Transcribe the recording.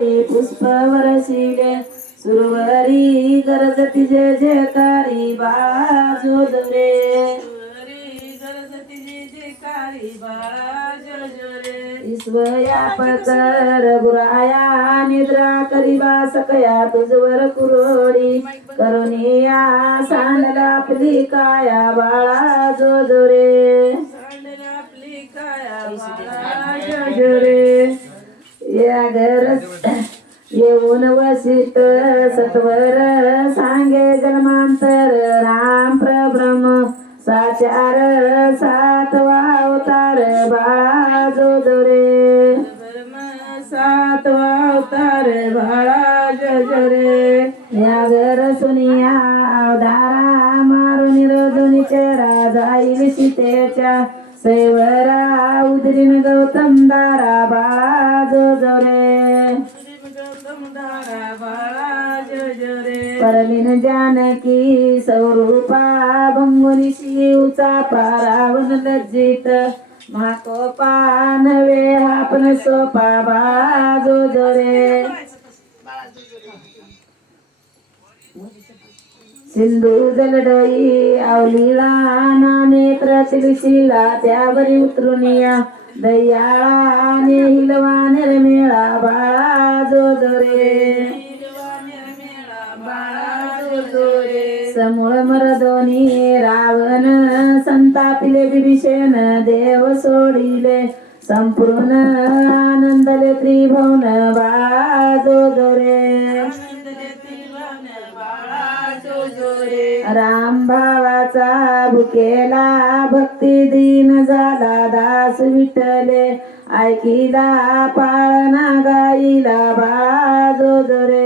पुष्प वरसिले सुरवरी गरजती जय जयकारी बाळा जोदरे ईश्वया पकर गुराया निद्रा करीबा सकया तुझवर कुरोडी करुणिया सांडला आपली काया बाळा जोजोरे जोजोरे या गरज येऊन वसित सत्वर सांगे जन्मांतर राम प्रब्रह्म साचार सातवा अवतार बाळा जोजोरे सातवा अवतार बाळा जोजोरे या घर सुनिया अवधारा मारून रोजून चेहरा जाईल सीतेच्या सैवरा उदरीन गौतम दारा बाळा जोजोरे परलीन जानकी स्वरूपा भंगुनी शिवचा पारावन लज्जित महाकोपा नवे आपण सोपा बाळा जोजोरे सिंधू जलडई आवलीला नेत्र तिलशिला त्यावरी उतरून या दयाळा हिलवा निर्मेळा बाळा जोजोरे समूळ मरदोनी रावण संतापिले विभीषण देव सोडिले संपूर्ण आनंदले त्रिभुवन बाळा जोजोरे राम भावाचा भुकेला भक्ती दीन झाला दास विठ्ठले ऐकिला पाळणा गाईला बाळा जोजोरे